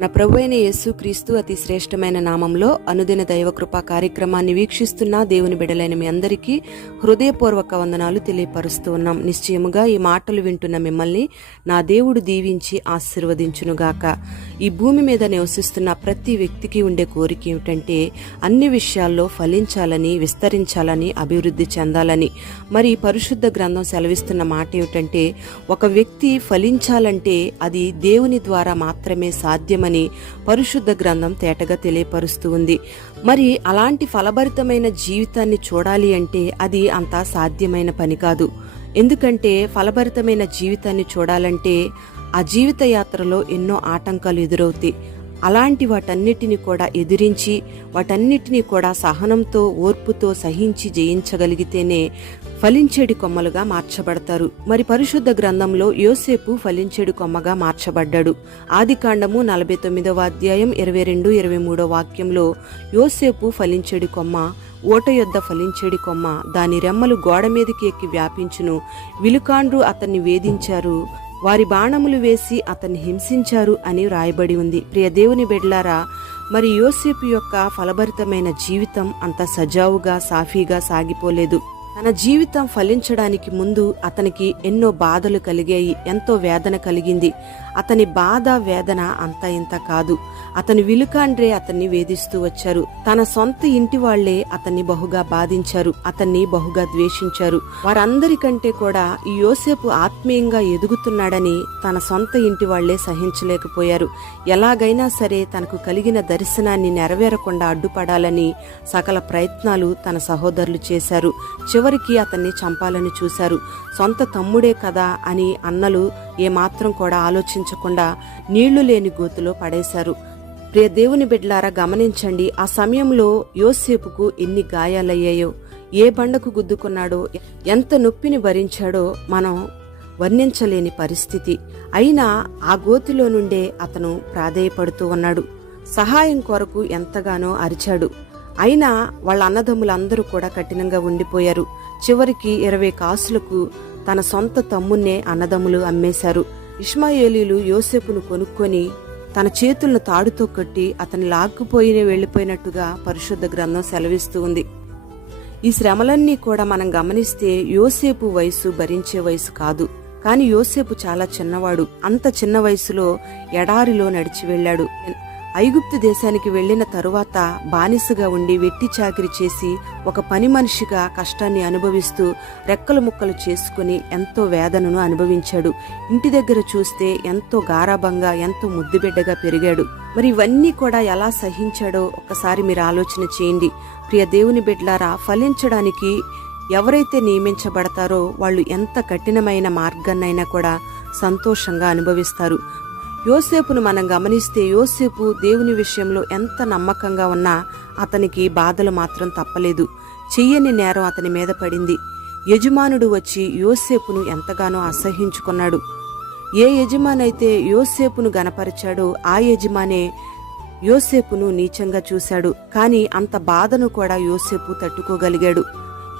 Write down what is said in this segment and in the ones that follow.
నా ప్రభు అయిన యేసు క్రీస్తు అతి శ్రేష్టమైన నామంలో అనుదిన దైవకృప కార్యక్రమాన్ని వీక్షిస్తున్న దేవుని బిడలైన మీ అందరికీ హృదయపూర్వక వందనాలు తెలియపరుస్తూ ఉన్నాం. నిశ్చయముగా ఈ మాటలు వింటున్న మిమ్మల్ని నా దేవుడు దీవించి ఆశీర్వదించునుగాక. ఈ భూమి మీద నివసిస్తున్న ప్రతి వ్యక్తికి ఉండే కోరిక ఏమిటంటే అన్ని విషయాల్లో ఫలించాలని విస్తరించాలని అభివృద్ధి చెందాలని. మరి పరిశుద్ధ గ్రంథం సెలవిస్తున్న మాట ఏమిటంటే ఒక వ్యక్తి ఫలించాలంటే అది దేవుని ద్వారా మాత్రమే సాధ్యమని పరిశుద్ధ గ్రంథం తేటగా తెలియపరుస్తూ ఉంది. మరి అలాంటి ఫలభరితమైన జీవితాన్ని చూడాలి అంటే అది అంత సాధ్యమైన పని కాదు. ఎందుకంటే ఫలభరితమైన జీవితాన్ని చూడాలంటే ఆ జీవిత యాత్రలో ఎన్నో ఆటంకాలు ఎదురవుతాయి. అలాంటి వాటన్నిటిని కూడా ఎదిరించి వాటన్నిటిని కూడా సహనంతో ఓర్పుతో సహించి జయించగలిగితేనే ఫలించేడి కొమ్మలుగా మార్చబడతారు. మరి పరిశుద్ధ గ్రంథంలో యోసేపు ఫలించేడు కొమ్మగా మార్చబడ్డాడు. ఆది కాండము నలభై తొమ్మిదవ అధ్యాయం ఇరవై రెండు ఇరవై మూడో వాక్యంలో యోసేపు ఫలించేడి కొమ్మ ఓట యొద్ద ఫలించేడి కొమ్మ దాని రెమ్మలు గోడ మీదకి ఎక్కి వ్యాపించును. విలుకాండ్రు అతన్ని వేధించారు. వారి బాణములు వేసి అతన్ని హింసించారు అని వ్రాయబడి ఉంది. ప్రియ దేవుని బిడ్లారా మరి యోసేపు యొక్క ఫలభరితమైన జీవితం అంత సజావుగా సాఫీగా సాగిపోలేదు. తన జీవితం ఫలించడానికి ముందు అతనికి ఎన్నో బాధలు కలిగాయి ఎంతో వేదన కలిగింది. అతని బాధ వేదన అంత ఇంత కాదు. అతని విలుకాండ్రే అతన్ని వేధిస్తూ వచ్చారు. తన సొంత ఇంటి వాళ్ళే అతన్ని బహుగా బాధించారు అతన్ని బహుగా ద్వేషించారు. వారందరికంటే కూడా ఈ యోసేపు ఆత్మీయంగా ఎదుగుతున్నాడని తన సొంత ఇంటి వాళ్ళే సహించలేకపోయారు. ఎలాగైనా సరే తనకు కలిగిన దర్శనాన్ని నెరవేరకుండా అడ్డుపడాలని సకల ప్రయత్నాలు తన సహోదరులు చేశారు. చివరికి అతన్ని చంపాలని చూశారు. సొంత తమ్ముడే కదా అని అన్నలు ఏమాత్రం కూడా ఆలోచించకుండా నీళ్ళు లేని గోతులో పడేశారు. ప్రియ దేవుని బిడ్లారా గమనించండి ఆ సమయంలో యోసేపుకు ఎన్ని గాయాలయ్యాయో ఏ బండకు గుద్దుకున్నాడో ఎంత నొప్పిని భరించాడో మనం వర్ణించలేని పరిస్థితి. అయినా ఆ గోతిలో నుండే అతను ప్రాధేయపడుతూ ఉన్నాడు. సహాయం కొరకు ఎంతగానో అరిచాడు. అయినా వాళ్ళ అన్నదమ్ములందరూ కూడా కఠినంగా ఉండిపోయారు. చివరికి ఇరవై కాసులకు తన సొంత తమ్మున్నే అన్నదమ్ములు అమ్మేశారు. ఇష్మాయేలీలు యోసేపును కొనుక్కొని తన చేతులను తాడుతో కట్టి అతని లాక్కుపోయి వెళ్ళిపోయినట్టుగా పరిశుద్ధ గ్రంథం సెలవిస్తూ ఉంది. ఈ శ్రమలన్నీ కూడా మనం గమనిస్తే యోసేపు వయసు భరించే వయసు కాదు. కాని యోసేపు చాలా చిన్నవాడు. అంత చిన్న వయసులో ఎడారిలో నడిచి వెళ్ళాడు. ఐగుప్తు దేశానికి వెళ్ళిన తరువాత బానిసగా ఉండి వెట్టి చాకిరి చేసి ఒక పని మనిషిగా కష్టాన్ని అనుభవిస్తూ రెక్కలు ముక్కలు చేసుకుని ఎంతో వేదనను అనుభవించాడు. ఇంటి దగ్గర చూస్తే ఎంతో గారాభంగా ఎంతో ముద్దుబిడ్డగా పెరిగాడు. మరి ఇవన్నీ కూడా ఎలా సహించాడో ఒక్కసారి మీరు ఆలోచన చేయండి. ప్రియ దేవుని బిడ్లారా ఫలించడానికి ఎవరైతే నియమించబడతారో వాళ్ళు ఎంత కఠినమైన మార్గాన్నైనా కూడా సంతోషంగా అనుభవిస్తారు. యోసేపును మనం గమనిస్తే యోసేపు దేవుని విషయంలో ఎంత నమ్మకంగా ఉన్నా అతనికి బాధలు మాత్రం తప్పలేదు. చెయ్యని నేరం అతని మీద పడింది. యజమానుడు వచ్చి యోసేపును ఎంతగానో అసహించుకున్నాడు. ఏ యజమానైతే యోసేపును గనపరిచాడో ఆ యజమానే యోసేపును నీచంగా చూశాడు. కాని అంత బాధను కూడా యోసేపు తట్టుకోగలిగాడు.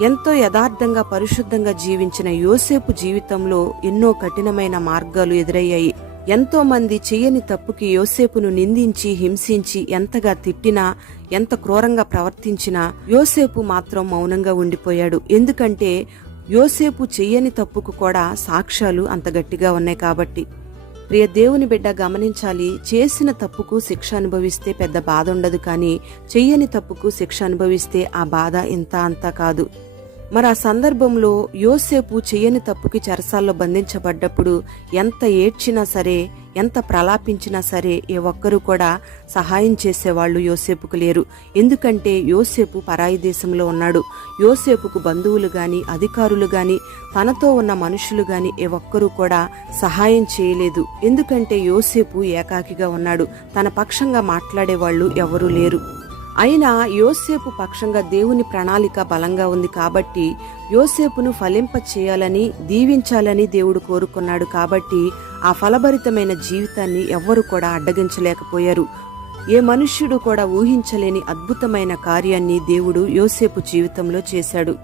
ఎంతో యథార్థంగా పరిశుద్ధంగా జీవించిన యోసేపు జీవితంలో ఎన్నో కఠినమైన మార్గాలు ఎదురయ్యాయి. ఎంతో మంది చెయ్యని తప్పుకి యోసేపును నిందించి హింసించి ఎంతగా తిట్టినా ఎంత క్రూరంగా ప్రవర్తించినా యోసేపు మాత్రం మౌనంగా ఉండిపోయాడు. ఎందుకంటే యోసేపు చెయ్యని తప్పుకు కూడా సాక్ష్యాలు అంత గట్టిగా ఉన్నాయి కాబట్టి. ప్రియ దేవుని బిడ్డ గమనించాలి చేసిన తప్పుకు శిక్ష అనుభవిస్తే పెద్ద బాధ ఉండదు కానీ చెయ్యని తప్పుకు శిక్ష అనుభవిస్తే ఆ బాధ ఇంత అంతా కాదు. మరి ఆ సందర్భంలో యోసేపు చేయని తప్పుకి చెరసాల్లో బంధించబడ్డప్పుడు ఎంత ఏడ్చినా సరే ఎంత ప్రలాపించినా సరే ఏ ఒక్కరూ కూడా సహాయం చేసేవాళ్ళు యోసేపుకు లేరు. ఎందుకంటే యోసేపు పరాయి దేశంలో ఉన్నాడు. యోసేపుకు బంధువులు గాని అధికారులు గాని తనతో ఉన్న మనుషులు గాని ఏ ఒక్కరూ కూడా సహాయం చేయలేదు. ఎందుకంటే యోసేపు ఏకాకిగా ఉన్నాడు. తన పక్షంగా మాట్లాడేవాళ్ళు ఎవరూ లేరు. అయినా యోసేపు పక్షంగా దేవుని ప్రణాళిక బలంగా ఉంది కాబట్టి యోసేపును ఫలింప చేయాలని దీవించాలని దేవుడు కోరుకున్నాడు కాబట్టి ఆ ఫలభరితమైన జీవితాన్ని ఎవ్వరు కూడా అడ్డగించలేకపోయారు. ఏ మనుష్యుడు కూడా ఊహించలేని అద్భుతమైన కార్యాన్ని దేవుడు యోసేపు జీవితంలో చేశాడు.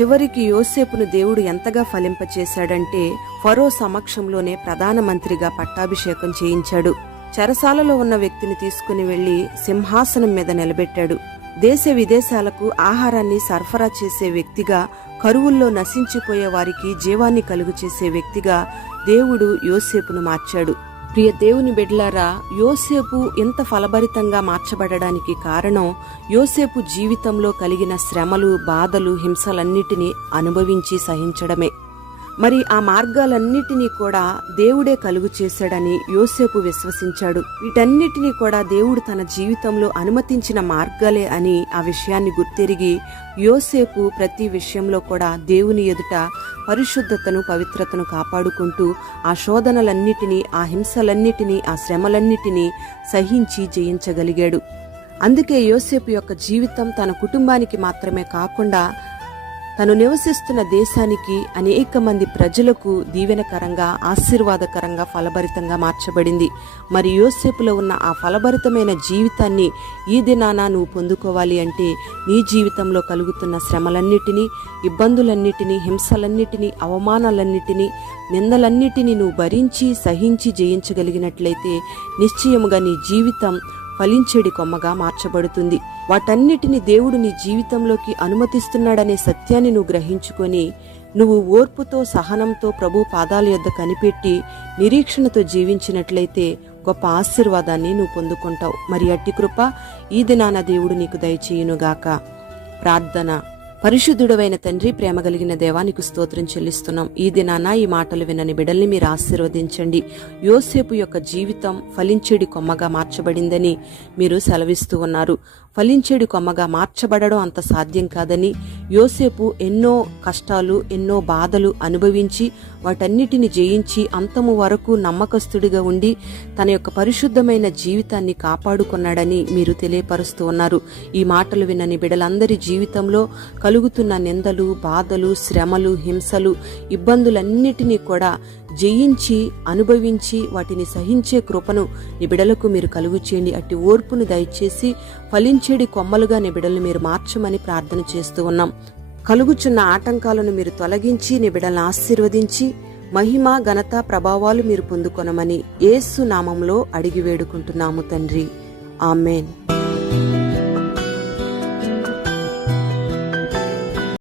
చివరికి యోసేపును దేవుడు ఎంతగా ఫలింపచేశాడంటే ఫరో సమక్షంలోనే ప్రధానమంత్రిగా పట్టాభిషేకం చేయించాడు. చెరసాలలో ఉన్న వ్యక్తిని తీసుకుని వెళ్ళి సింహాసనం మీద నిలబెట్టాడు. దేశ విదేశాలకు ఆహారాన్ని సరఫరా చేసే వ్యక్తిగా కరువుల్లో నశించిపోయే వారికి జీవాన్ని కలుగు చేసే వ్యక్తిగా దేవుడు యోసేపును మార్చాడు. ప్రియ దేవుని బిడ్లారా యోసేపు ఇంత ఫలభరితంగా మార్చబడడానికి కారణం యోసేపు జీవితంలో కలిగిన శ్రమలు బాధలు హింసలన్నిటినీ అనుభవించి సహించడమే. మరి ఆ మార్గాలన్నిటినీ కూడా దేవుడే కలుగు చేశాడని యోసేపు విశ్వసించాడు. వీటన్నిటినీ కూడా దేవుడు తన జీవితంలో అనుమతించిన మార్గాలే అని ఆ విషయాన్ని గుర్తెరిగి యోసేపు ప్రతి విషయంలో కూడా దేవుని ఎదుట పరిశుద్ధతను పవిత్రతను కాపాడుకుంటూ ఆ శోధనలన్నిటినీ ఆ హింసలన్నిటినీ ఆ శ్రమలన్నిటినీ సహించి జయించగలిగాడు. అందుకే యోసేపు యొక్క జీవితం తన కుటుంబానికి మాత్రమే కాకుండా తను నివసిస్తున్న దేశానికి అనేక మంది ప్రజలకు దీవెనకరంగా ఆశీర్వాదకరంగా ఫలభరితంగా మార్చబడింది. మరి యోసేపులో ఉన్న ఆ ఫలభరితమైన జీవితాన్ని ఈ దినాన నువ్వు పొందుకోవాలి అంటే నీ జీవితంలో కలుగుతున్న శ్రమలన్నిటినీ ఇబ్బందులన్నిటినీ హింసలన్నిటినీ అవమానాలన్నిటినీ నిందలన్నిటినీ నువ్వు భరించి సహించి జయించగలిగినట్లయితే నిశ్చయముగా నీ జీవితం ఫలించేడి కొమ్మగా మార్చబడుతుంది. వాటన్నిటిని దేవుడు నీ జీవితంలోకి అనుమతిస్తున్నాడనే సత్యాన్ని నువ్వు గ్రహించుకొని నువ్వు ఓర్పుతో సహనంతో ప్రభు పాదాల యొద్ద కనిపెట్టి నిరీక్షణతో జీవించినట్లయితే గొప్ప ఆశీర్వాదాన్ని నువ్వు పొందుకుంటావు. మరి అట్టి కృప ఈ దినాన దేవుడు నీకు దయచేయునుగాక. ప్రార్థన. పరిశుద్ధుడవైన తండ్రి ప్రేమ కలిగిన దేవానికి స్తోత్రం చెల్లిస్తున్నాం. ఈ దినాన ఈ మాటలు వినని బిడల్ని మీరు ఆశీర్వదించండి. యోసేపు యొక్క జీవితం ఫలించేడి కొమ్మగా మార్చబడిందని మీరు సెలవిస్తూ ఉన్నారు. ఫలించేడి కొమ్మగా మార్చబడడం అంత సాధ్యం కాదని యోసేపు ఎన్నో కష్టాలు ఎన్నో బాధలు అనుభవించి వాటన్నిటిని జయించి అంతము వరకు నమ్మకస్తుడిగా ఉండి తన యొక్క పరిశుద్ధమైన జీవితాన్ని కాపాడుకున్నాడని మీరు తెలియపరుస్తూ ఉన్నారు. ఈ మాటలు వినని బిడలందరి జీవితంలో కలుగుతున్న నిందలు బాధలు శ్రమలు హింసలు ఇబ్బందులన్నిటినీ కూడా జయించి అనుభవించి వాటిని సహించే కృపను నిబిడలకు మీరు కలుగు చేయండి అట్టి ఓర్పును దయచేసి ఫలించేడి కొమ్మలుగా నిబిడలు మీరు మార్చమని ప్రార్థన చేస్తూ ఉన్నాం. కలుగుచున్న ఆటంకాలను మీరు తొలగించి నిబిడలను ఆశీర్వదించి మహిమ ఘనత ప్రభావాలు మీరు పొందుకొనమని ఏసు నామంలో అడిగి వేడుకుంటున్నాము తండ్రి. ఆమెన్.